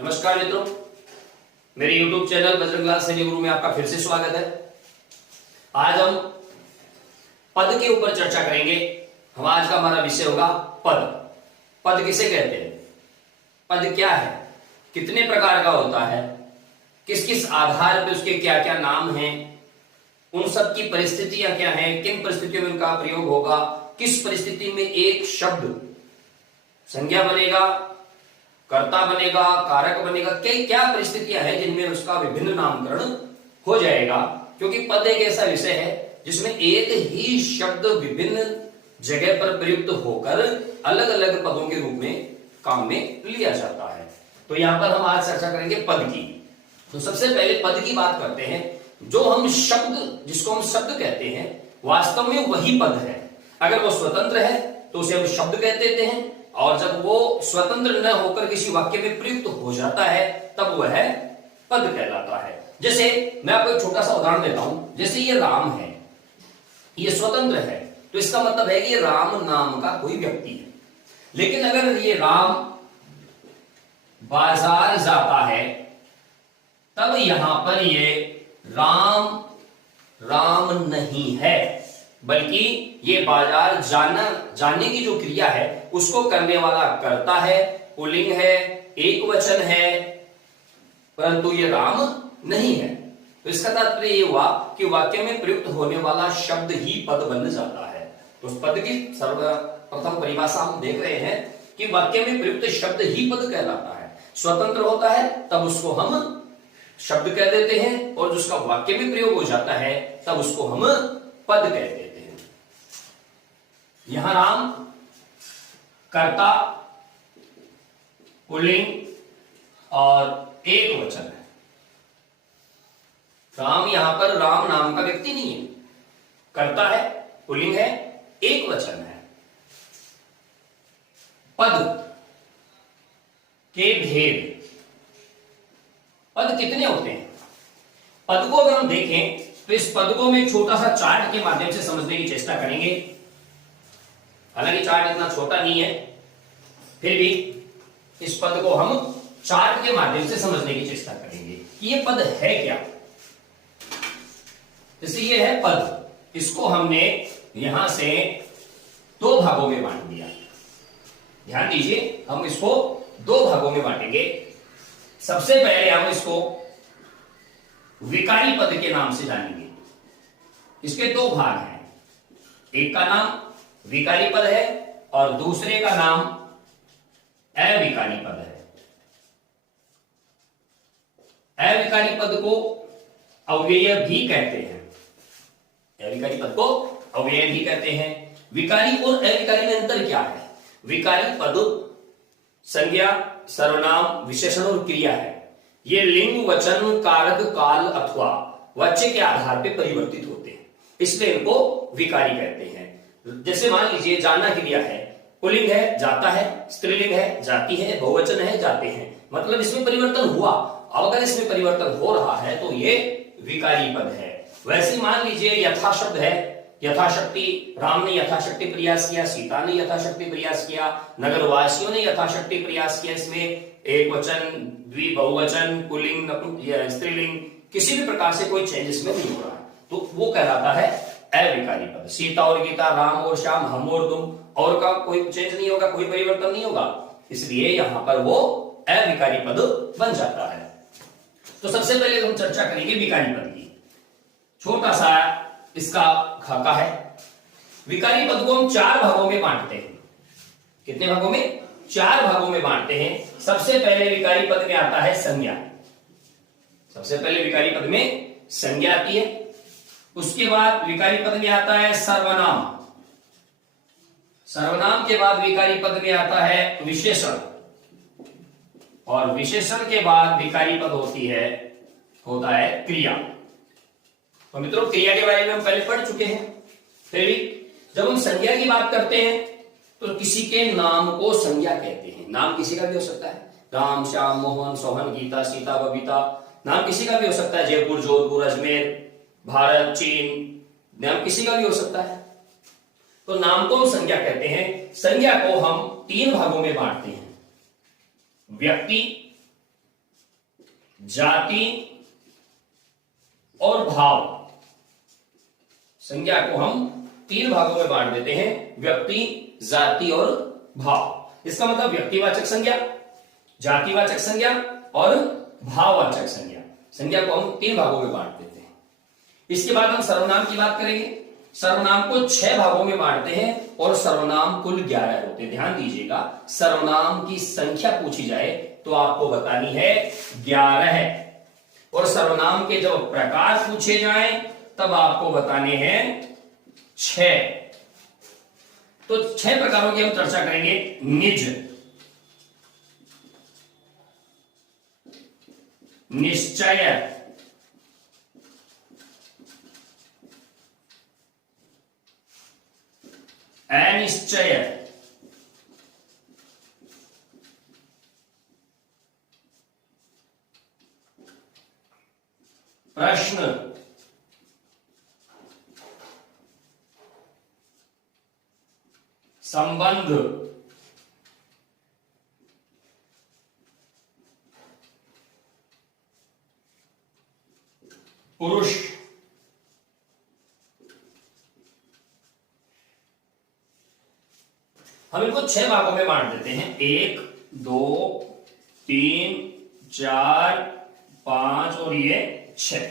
नमस्कार मित्रों, मेरे YouTube चैनल बजरंग लाल सैनी गुरु में आपका फिर से स्वागत है। आज हम पद के ऊपर चर्चा करेंगे। आज का हमारा विषय होगा पद। पद किसे कहते हैं, पद क्या है, कितने प्रकार का होता है, किस किस आधार पर उसके क्या क्या नाम हैं, उन सब की परिस्थितियां क्या हैं, किन परिस्थितियों में उनका प्रयोग होगा, किस परिस्थिति में एक शब्द संज्ञा बनेगा, कर्ता बनेगा, कारक बनेगा, क्या परिस्थितियां हैं जिनमें उसका विभिन्न नामकरण हो जाएगा। क्योंकि पद एक ऐसा विषय है जिसमें एक ही शब्द विभिन्न जगह पर प्रयुक्त होकर अलग अलग पदों के रूप में काम में लिया जाता है। तो यहां पर हम आज चर्चा करेंगे पद की। तो सबसे पहले पद की बात करते हैं। जो हम शब्द, जिसको हम शब्द कहते हैं, वास्तव में वही पद है। अगर वो स्वतंत्र है तो उसे हम शब्द कहते देते हैं, और जब वो स्वतंत्र न होकर किसी वाक्य में प्रयुक्त हो जाता है तब वह पद कहलाता है। जैसे मैं आपको एक छोटा सा उदाहरण देता हूं। जैसे ये राम है, ये स्वतंत्र है, तो इसका मतलब है कि राम नाम का कोई व्यक्ति है। लेकिन अगर ये राम बाजार जाता है तब यहां पर ये राम राम नहीं है, बल्कि ये बाजार जानने की जो क्रिया है उसको करने वाला कर्ता है, पुल्लिंग है, एक वचन है, परंतु ये राम नहीं है। तो इसका तात्पर्य ये हुआ कि वाक्य में प्रयुक्त होने वाला शब्द ही पद बन जाता है। तो उस पद की सर्वप्रथम परिभाषा हम देख रहे हैं कि वाक्य में प्रयुक्त शब्द ही पद कहलाता है। स्वतंत्र होता है तब उसको हम शब्द कह देते हैं, और जिसका वाक्य में प्रयोग हो जाता है तब उसको हम पद कह देते हैं। यहां राम कर्ता, पुल्लिंग और एक वचन है। राम यहां पर राम नाम का व्यक्ति नहीं है, कर्ता है, पुल्लिंग है, एक वचन है। पद के भेद, पद कितने होते हैं? पद को अगर हम देखें तो इस पद को हम एक छोटा सा चार्ट के माध्यम से समझने की चेष्टा करेंगे। हालांकि चार्ट इतना छोटा नहीं है, फिर भी इस पद को हम चार्ट के माध्यम से समझने की चेष्टा करेंगे कि ये पद है क्या। जैसे ये है पद, इसको हमने यहां से दो भागों में बांट दिया। ध्यान दीजिए, हम इसको दो भागों में बांटेंगे। सबसे पहले हम इसको विकारी पद के नाम से जानेंगे। इसके दो भाग हैं, एक का नाम विकारी पद है और दूसरे का नाम अविकारी पद है। अविकारी पद को अव्यय भी कहते हैं, अविकारी पद को अव्यय भी कहते हैं। विकारी और अविकारी में अंतर क्या है? विकारी पद संज्ञा, सर्वनाम, विशेषण और क्रिया है। ये लिंग, वचन, कारक, काल अथवा वाच्य के आधार पर परिवर्तित होते हैं, इसलिए इनको विकारी कहते हैं। जैसे मान लीजिए जाना क्रिया है, पुल्लिंग है जाता है, स्त्रीलिंग है जाती है, बहुवचन है जाते हैं, मतलब इसमें परिवर्तन हुआ। अब अगर इसमें परिवर्तन हो रहा है तो ये विकारी पद है। वैसे मान लीजिए यथा शब्द है, यथाशक्ति, राम ने यथाशक्ति प्रयास किया, सीता ने यथाशक्ति प्रयास किया, नगरवासियों ने यथाशक्ति प्रयास किया। इसमें एक वचन, द्वि बहुवचन, पुल्लिंग, स्त्रीलिंग, किसी भी प्रकार से कोई चेंज इसमें नहीं हो रहा है, तो वो कहलाता है अविकारी पद। सीता और गीता, राम और श्याम, हम और तुम, और का कोई चेंज नहीं होगा, कोई परिवर्तन नहीं होगा, इसलिए यहां पर वो अविकारी पद बन जाता है। तो सबसे पहले हम चर्चा करेंगे विकारी पद की। छोटा सा इसका खाका है। विकारी पद को हम चार भागों में बांटते हैं। कितने भागों में? चार भागों में बांटते हैं। सबसे पहले विकारी पद में आता है संज्ञा। सबसे पहले विकारी पद में संज्ञा आती है। उसके बाद विकारी पद में आता है सर्वनाम। सर्वनाम के बाद विकारी पद में आता है विशेषण, और विशेषण के बाद विकारी पद होता है क्रिया। तो मित्रों, क्रिया के बारे में हम पहले पढ़ चुके हैं। फिर भी जब हम संज्ञा की बात करते हैं तो किसी के नाम को संज्ञा कहते हैं। नाम किसी का भी हो सकता है, राम, श्याम, मोहन, सोहन, गीता, सीता, बबीता, नाम किसी का भी हो सकता है। जयपुर, जोधपुर, अजमेर, भारत, चीन, नाम किसी का भी हो सकता है। तो नाम को हम संज्ञा कहते हैं। संज्ञा को हम तीन भागों में बांटते हैं, व्यक्ति, जाति और भाव। संज्ञा को हम 3 भागों में बांट देते हैं, व्यक्ति, जाति और भाव। इसका मतलब व्यक्तिवाचक संज्ञा, जातिवाचक संज्ञा और भाववाचक संज्ञा। संज्ञा को हम 3 भागों में बांट देते हैं। इसके बाद हम सर्वनाम की बात करेंगे। सर्वनाम को 6 भागों में बांटते हैं और सर्वनाम कुल 11 होते हैं। ध्यान दीजिएगा, सर्वनाम की संख्या पूछी जाए तो आपको बतानी है 11, और सर्वनाम के जब प्रकार पूछे जाएं तब आपको बताने हैं 6। तो 6 प्रकारों की हम चर्चा करेंगे। निज, निश्चय, अनिश्चय, प्रश्न, संबंध, पुरुष, हम इनको 6 भागों में बांट देते हैं। 1, 2, 3, 4, 5 और ये 6।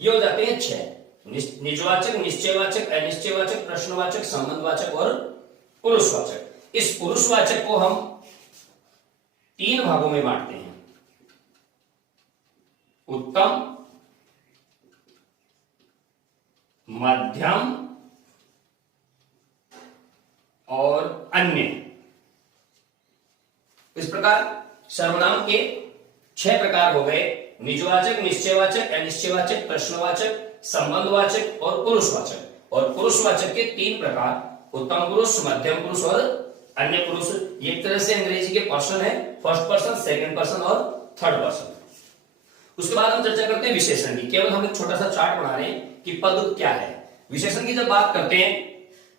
ये हो जाते हैं 6। निजवाचक, निश्चयवाचक, अनिश्चयवाचक, प्रश्नवाचक, संबंधवाचक और पुरुषवाचक। इस पुरुषवाचक को हम 3 भागों में बांटते हैं। उत्तम, मध्यम और अन्य। इस प्रकार सर्वनाम के 6 प्रकार हो गए। निजवाचक, निश्चयवाचक, अनिश्चयवाचक, प्रश्नवाचक, संबंधवाचक और पुरुषवाचक। और पुरुषवाचक के 3 प्रकार, उत्तम पुरुष, मध्यम पुरुष और अन्य पुरुष। ये एक तरह से अंग्रेजी के पर्सन है, फर्स्ट पर्सन, सेकंड पर्सन और थर्ड पर्सन। उसके बाद हम चर्चा करते हैं विशेषण की। केवल हम एक छोटा सा चार्ट बना रहे हैं कि पद क्या है। विशेषण की जब बात करते हैं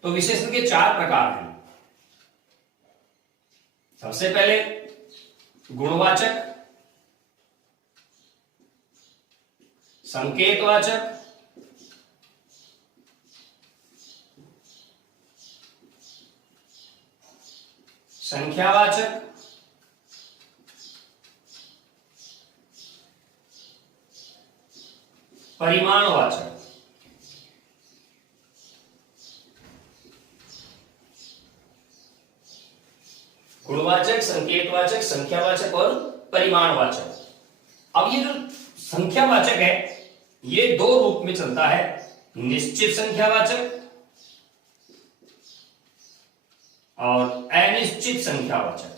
तो विशेषण के 4 प्रकार हैं। सबसे पहले गुणवाचक, संकेतवाचक, संख्यावाचक, परिमाणवाचक। गुणवाचक, संकेतवाचक, संख्यावाचक और परिमाणवाचक। अब ये जो संख्यावाचक है ये 2 रूप में चलता है, निश्चित संख्यावाचक और अनिश्चित संख्यावाचक।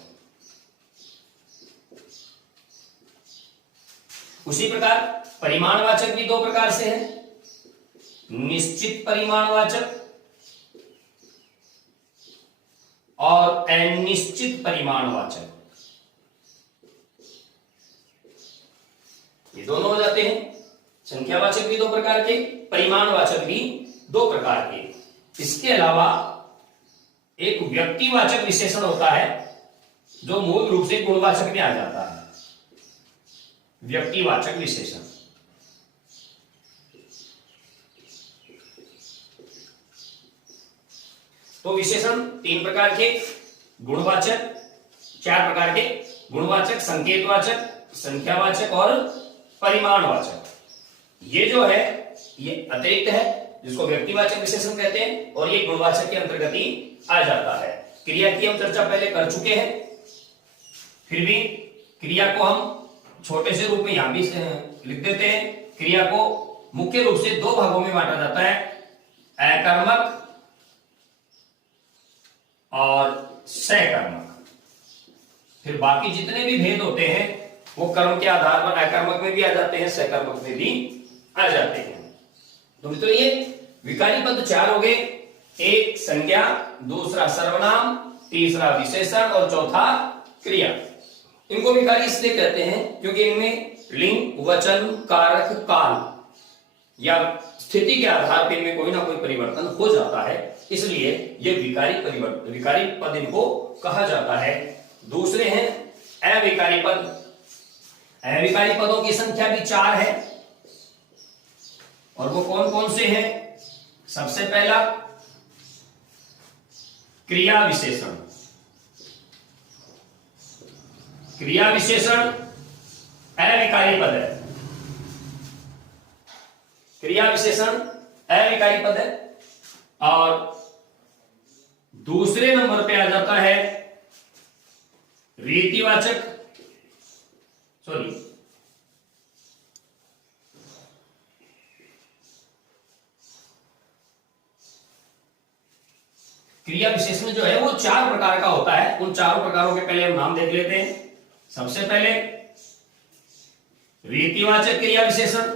उसी प्रकार परिमाणवाचक भी 2 प्रकार से है, निश्चित परिमाणवाचक और अनिश्चित परिमाणवाचक। ये दोनों हो जाते हैं। संख्यावाचक भी 2 प्रकार के, परिमाणवाचक भी 2 प्रकार के। इसके अलावा एक व्यक्तिवाचक विशेषण होता है जो मूल रूप से गुणवाचक में आ जाता है। व्यक्तिवाचक विशेषण, तो विशेषण 3 प्रकार के, गुणवाचक 4 प्रकार के, गुणवाचक, संकेतवाचक, संख्यावाचक और परिमाणवाचक। ये जो है ये अतिरिक्त है जिसको व्यक्तिवाचक विशेषण कहते हैं और ये गुणवाचक के अंतर्गत ही आ जाता है। क्रिया की हम चर्चा पहले कर चुके हैं, फिर भी क्रिया को हम छोटे से रूप में यहां भी लिख देते हैं। क्रिया को मुख्य रूप से 2 भागों में बांटा जाता है, अकर्मक और सकर्मक। फिर बाकी जितने भी भेद होते हैं वो कर्म के आधार पर अकर्मक में भी आ जाते हैं, सकर्मक में भी आ जाते हैं। तो मित्रों ये विकारी पद 4 हो गए, एक संज्ञा, दूसरा सर्वनाम, तीसरा विशेषण और चौथा क्रिया। इनको विकारी इसलिए कहते हैं क्योंकि इनमें लिंग, वचन, कारक, काल या स्थिति के आधार पर इनमें कोई ना कोई परिवर्तन हो जाता है, इसलिए ये विकारी पद इनको कहा जाता है। दूसरे हैं अविकारी पद। अव्ययकारी पदों की संख्या भी 4 है। और वो कौन कौन से हैं? सबसे पहला क्रिया विशेषण। क्रिया विशेषण अव्ययकारी पद है। क्रिया विशेषण अव्ययकारी पद है। और दूसरे नंबर पे आ जाता है रीतिवाचक, सॉरी क्रिया विशेषण जो है वो 4 प्रकार का होता है। उन चारों प्रकारों के पहले हम नाम देख लेते हैं। सबसे पहले रीतिवाचक क्रिया विशेषण,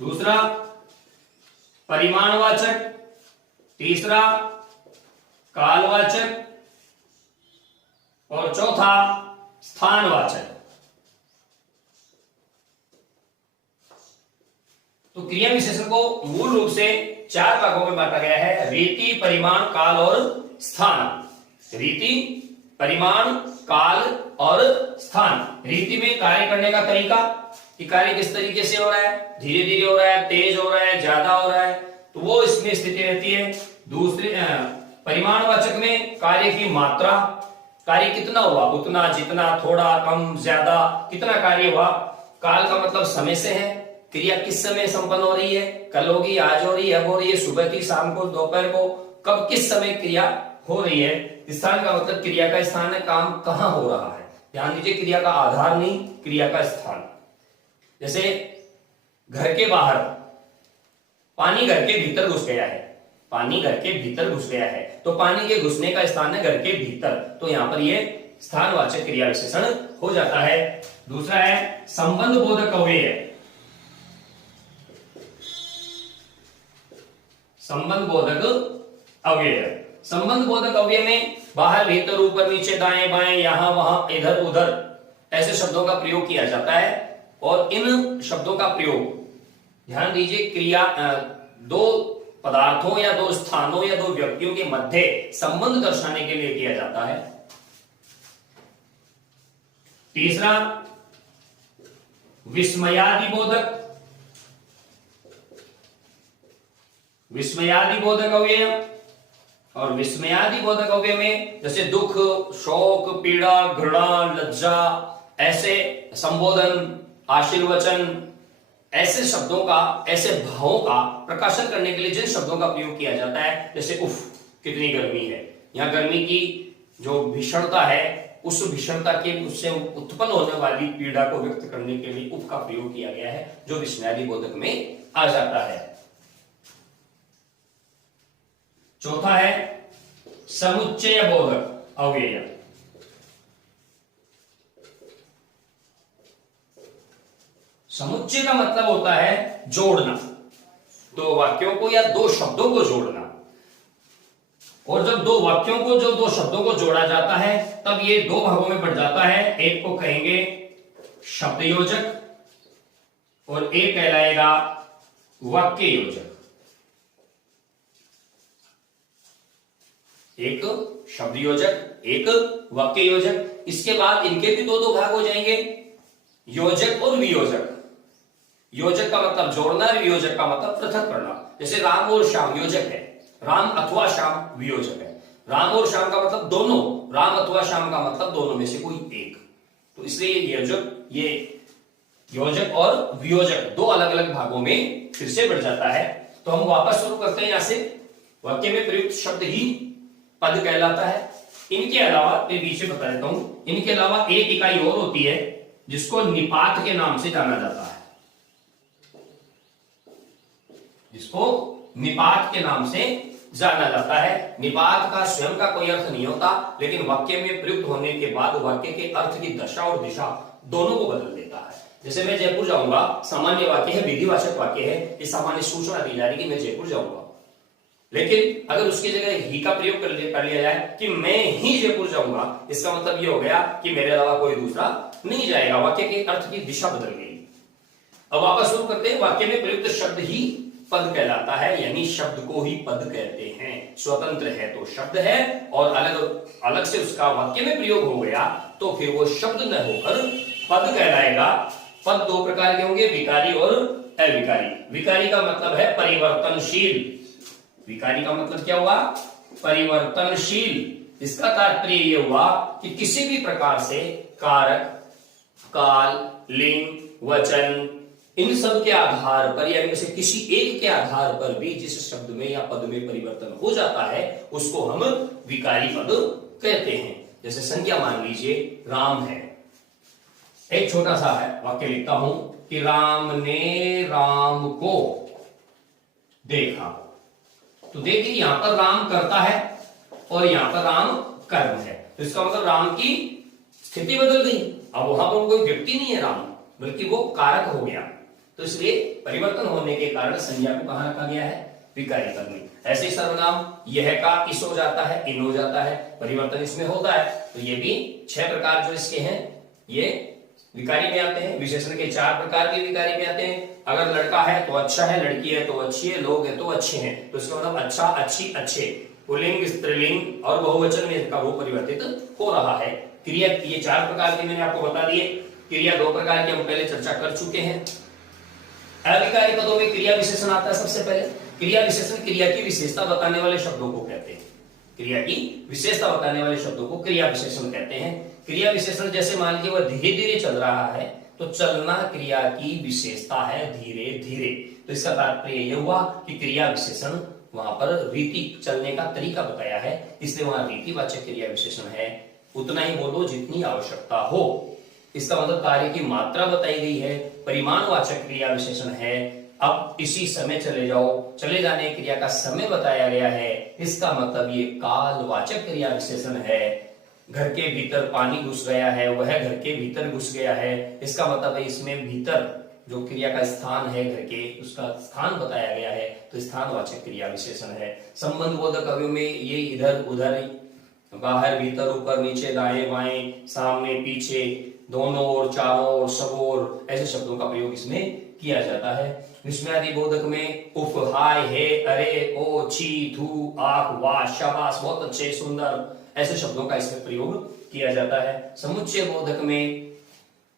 दूसरा परिमाणवाचक, तीसरा कालवाचक और चौथा स्थानवाचक। तो क्रिया विशेषण को मूल रूप से 4 भागों में बांटा गया है: रीति, परिमाण, काल और स्थान। रीति, परिमाण, काल और स्थान। रीति में कार्य करने का तरीका, कि कार्य किस तरीके से हो रहा है, धीरे धीरे हो रहा है, तेज हो रहा है, ज्यादा हो रहा है, तो वो इसमें स्थिति रहती है। दूसरे परिमाणवाचक में कार्य की मात्रा, कार्य कितना हुआ, उतना, जितना, थोड़ा, कम, ज्यादा, कितना कार्य हुआ। काल का मतलब समय से है, क्रिया किस समय संपन्न हो रही है, कल होगी, आज हो रही है, अब हो रही है, सुबह की, शाम को, दोपहर को, कब किस समय क्रिया हो रही है। स्थान का मतलब क्रिया का स्थान है, काम कहां हो रहा है। ध्यान दीजिए, क्रिया का आधार नहीं, क्रिया का स्थान। जैसे घर के बाहर पानी घर के भीतर घुस गया है, पानी घर के भीतर घुस गया है, तो पानी के घुसने का स्थान है घर के भीतर, तो यहां पर ये स्थानवाचक क्रिया विशेषण हो जाता है। दूसरा है संबंध बोधक अव्यय। संबंध बोधक अव्यय, संबंध बोधक अव्यय में बाहर, भीतर, ऊपर, नीचे, दाएं बाएं, यहां वहां, इधर उधर ऐसे शब्दों का प्रयोग किया जाता है। और इन शब्दों का प्रयोग, ध्यान दीजिए, क्रिया दो पदार्थों या दो स्थानों या दो व्यक्तियों के मध्य संबंध दर्शाने के लिए किया जाता है। तीसरा विस्मयादिबोधक, विस्मयादिबोधक अव्यय। और विस्मयादिबोधक अव्यय में जैसे दुख, शोक, पीड़ा, घृणा, लज्जा, ऐसे संबोधन, आशीर्वचन, ऐसे शब्दों का, ऐसे भावों का प्रकाशन करने के लिए जिन शब्दों का प्रयोग किया जाता है, जैसे उफ कितनी गर्मी है, यहां गर्मी की जो भीषणता है, उस भीषणता के उससे उत्पन्न होने वाली पीड़ा को व्यक्त करने के लिए उफ का प्रयोग किया गया है, जो विस्मयादिबोधक में आ जाता है। चौथा है समुच्चय बोधक अव्यय। समुच्चय का मतलब होता है जोड़ना, दो वाक्यों को या दो शब्दों को जोड़ना। और जब दो वाक्यों को, जो दो शब्दों को जोड़ा जाता है, तब ये दो भागों में बढ़ जाता है। एक को कहेंगे शब्द योजक और एक कहलाएगा वाक्य योजक। एक शब्द योजक, एक वाक्य योजक। इसके बाद इनके भी दो भाग हो जाएंगे, योजक और वियोजक। योजक का मतलब जोड़ना, वियोजक का मतलब पृथक करना। जैसे राम और श्याम योजक है, राम अथवा श्याम वियोजक है। राम और श्याम का मतलब दोनों, राम अथवा श्याम का मतलब दोनों में से कोई एक। तो इसलिए ये योजक और वियोजक दो अलग अलग भागों में फिर से बढ़ जाता है। तो हम वापस शुरू करते हैं यहां से। वाक्य में प्रयुक्त शब्द ही पद कहलाता है। इनके अलावा, मैं बीच में बता देता हूं, इनके अलावा एक इकाई और होती है जिसको निपात के नाम से जाना जाता है, जिसको निपात के नाम से जाना जाता है। निपात का स्वयं का कोई अर्थ नहीं होता, लेकिन वाक्य में प्रयुक्त होने के बाद वाक्य के अर्थ की दशा और दिशा दोनों को बदल देता है। जैसे मैं जयपुर जाऊंगा, सामान्य वाक्य है, विधिवाचक वाक्य है, ये सामान्य सूचना दी जा रही कि मैं जयपुर जाऊंगा। लेकिन अगर उसकी जगह ही का प्रयोग कर लिया जाए कि मैं ही जयपुर जाऊंगा, इसका मतलब ये हो गया कि मेरे अलावा कोई दूसरा नहीं जाएगा। वाक्य के अर्थ की दिशा बदल गई। अब वापस शुरू करते हैं। वाक्य में प्रयुक्त शब्द ही पद कहलाता है, यानी शब्द को ही पद कहते हैं। स्वतंत्र है तो शब्द है, और अलग अलग से उसका वाक्य में प्रयोग हो गया तो फिर वो शब्द न होकर पद कहलाएगा। पद दो प्रकार के होंगे, विकारी और अविकारी। विकारी का मतलब है परिवर्तनशील। विकारी का मतलब क्या हुआ? परिवर्तनशील। इसका तात्पर्य यह हुआ कि किसी भी प्रकार से कारक, काल, लिंग, वचन, इन सब के आधार पर या इनमें से किसी एक के आधार पर भी जिस शब्द में या पद में परिवर्तन हो जाता है उसको हम विकारी पद कहते हैं। जैसे संज्ञा मान लीजिए राम है, एक छोटा सा है वाक्य लिखता हूं कि राम ने राम को देखा, तो देखिए यहां पर राम करता है और यहां पर राम कर्म है, तो इसका मतलब राम की स्थिति बदल गई। अब वहां पर कोई व्यक्ति नहीं है राम, बल्कि वो कारक हो गया, तो इसलिए परिवर्तन होने के कारण संज्ञा को कहां रखा गया है? विकारी पद में। ऐसे ही सर्वनाम यह का इस हो जाता है, इन हो जाता है, परिवर्तन इसमें होता है। तो ये भी 6 प्रकार जो इसके हैं ये विकारी में आते हैं। विशेषण के 4 प्रकार के विकारी में आते हैं। अगर लड़का है तो अच्छा है, लड़की है तो अच्छी है, लोग है तो अच्छे हैं, तो इसका मतलब अच्छा, अच्छी, अच्छे। पुल्लिंग, स्त्रीलिंग और बहुवचन में इसका वो परिवर्तित हो रहा है। क्रिया ये 4 प्रकार के मैंने आपको बता दिए। क्रिया 2 प्रकार की हम पहले चर्चा कर चुके हैं। अविकारी पदों में क्रिया विशेषण आता है। सबसे पहले क्रिया विशेषण क्रिया की विशेषता बताने वाले शब्दों को कहते हैं। क्रिया की विशेषता बताने वाले शब्दों को क्रिया विशेषण कहते हैं। क्रिया विशेषण जैसे मान लीजिए वह धीरे धीरे चल रहा है, तो चलना क्रिया की विशेषता है, धीरे धीरे। तो इसका तात्पर्य यह हुआ कि क्रिया विशेषण वहां पर रीति, चलने का तरीका बताया है, इसलिए वहां रीतिवाचक क्रिया विशेषण है। उतना ही बोलो जितनी आवश्यकता हो। इसका मतलब कार्य की मात्रा बताई गई है। परिमाणवाचक क्रिया विशेषण है। अब इसी समय चले जाओ, चले जाने क्रिया का समय बताया गया है, इसका मतलब ये कालवाचक क्रिया विशेषण है। घर के भीतर पानी घुस गया है, वह घर के भीतर घुस गया है, इसका मतलब है इसमें भीतर जो क्रिया का स्थान है घर के, उसका स्थान बताया गया है, तो स्थानवाचक क्रिया विशेषण है। संबंध बोधक अवयव में ये इधर उधर, बाहर भीतर, ऊपर नीचे, दाएं बाएं, सामने पीछे, दोनों ओर, चारों ओर, सब ओर, ऐसे शब्दों का प्रयोग इसमें किया जाता है। विस्मयादि बोधक में उफ, हाय, हे, अरे, ओ, छी, थू, आख, वाह, शाबाश, बहुत अच्छे, सुंदर, ऐसे शब्दों का इसमें प्रयोग किया जाता है। समुच्चय बोधक में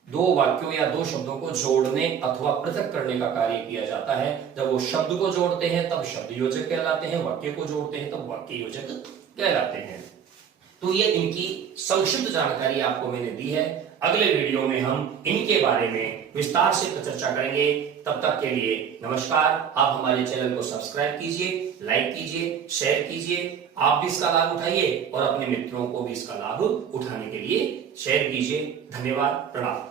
2 वाक्यों या 2 शब्दों को जोड़ने अथवा पृथक करने का कार्य किया जाता है। जब वो शब्द को जोड़ते हैं तब शब्द योजक कहलाते हैं, वाक्य को जोड़ते हैं तब वाक्य योजक कहलाते हैं। तो ये इनकी संक्षिप्त जानकारी आपको मैंने दी है। अगले वीडियो में हम इनके बारे में विस्तार से चर्चा करेंगे। तब तक के लिए नमस्कार। आप हमारे चैनल को सब्सक्राइब कीजिए, लाइक कीजिए, शेयर कीजिए। आप भी इसका लाभ उठाइए और अपने मित्रों को भी इसका लाभ उठाने के लिए शेयर कीजिए। धन्यवाद, प्रणाम।